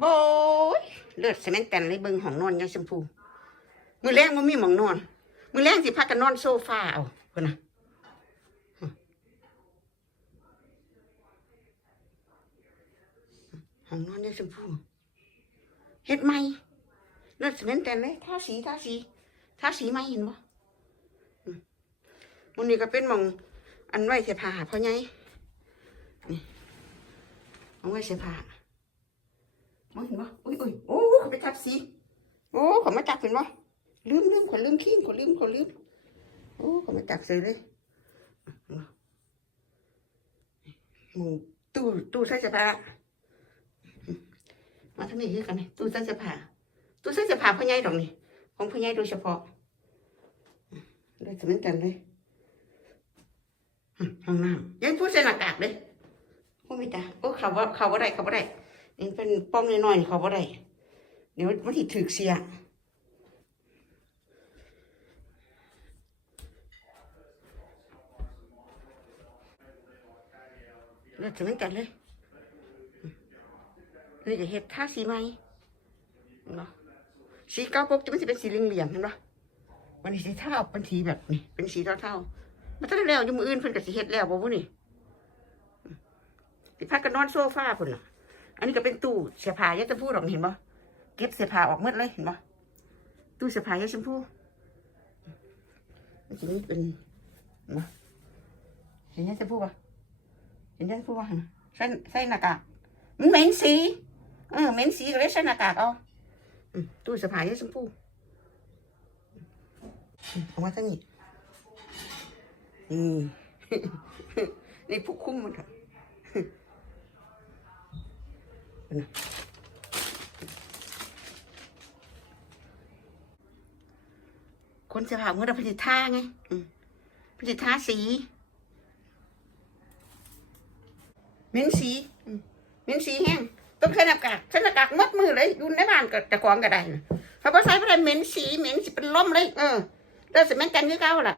โบยเลือดเซมนแตนเลยเบิ่งห้องนอนยายชมพู มือแรงมันมีหมองนอน มือแรงสิพักกันนอนโซฟาเอาเพิ่นนะห้องนอนยายชมพูเฮ็ดไหมเลือดเซมนแตนเลยทาสีทาสีทาสีไหมเห็นบ่มันนี้ก็เป็นหมองอันไว้เสียผ้าเพราะไงนี่เอาไว้เสียผ้า มองเห็นปะอุ้ยอุ้ยโอ้เขาไปจับสีโอ้เขามาจับเห็นปะลืมลืมขอลืมขี้ขอลืมขอลืมโอ้เขามาจับเสยเลยหมูตู้ตู้ใส่เสื้อผ้ามาทำไมคือกันนี่ตู้ใส่เสื้อผ้าตู้ใส่เสื้อผ้าพ่อใหญ่ดอกนี่ของพ่อใหญ่โดยเฉพาะเลยจะเหมือนกันเลยห้องน้ำยังพูดใส่หน้ากากเลยโอ้ไม่ตาโอ้เขาว่าเขาว่าได้เขาว่าไร นี่เป็นป้องน้อยๆเขาบ่ได้เดี๋ยวมันสิถึกเสียเลือดจะไม่กันเลยเลยจะเห็ดท่าสีไหมเห็นปะสีเก้าปุ๊บจะไม่ใช่เป็นสีเหลี่ยมเห็นปะวันนี้สีเท่าเป็นสีแบบนี้เป็นสีเท่าๆมันต้องแล้วยมืออื่นเพิ่นกับสีเฮ็ดแล้วบ่บุนี่สิพักกันนอนโซฟาพุ่นน่ะ อันนี้ก็เป็นตู้เสื้อผ้ายายชมพูดอกเห็นบ่เก็บเสื้อผ้าออกหมดเลยเห็นบ่ตู้เสื้อผ้ายายชมพูมันจะมีเป็นเห็นบ่เห็นยายชมพูป่ะเห็นยายชมพูป่ะใส่ใส่หน้ากากมันเหม็นสีเออเหม็นสีก็เลยใส่หน้ากากเอาอืมตู้เสื้อผ้ายายชมพูอืมเอามาทั้งนี้นี่นี่ผู้คุ้มมันเถ อะคนจะผ่าเมื่อเราผลิตท่าไงอืมผลิตท่าสีเหม็นสีเหม็นสีแห้ง ต้องใช้หน้ากากใช้หน้ากากมัดมือเลยยู่นในบ้านกับตะกวางก็ได้นะถ้าพอใส่ไปได้เหม็นสีเหม็นสิเป็นล่มเลย เออแล้วสิแม่นกันคือเก่าล่ะ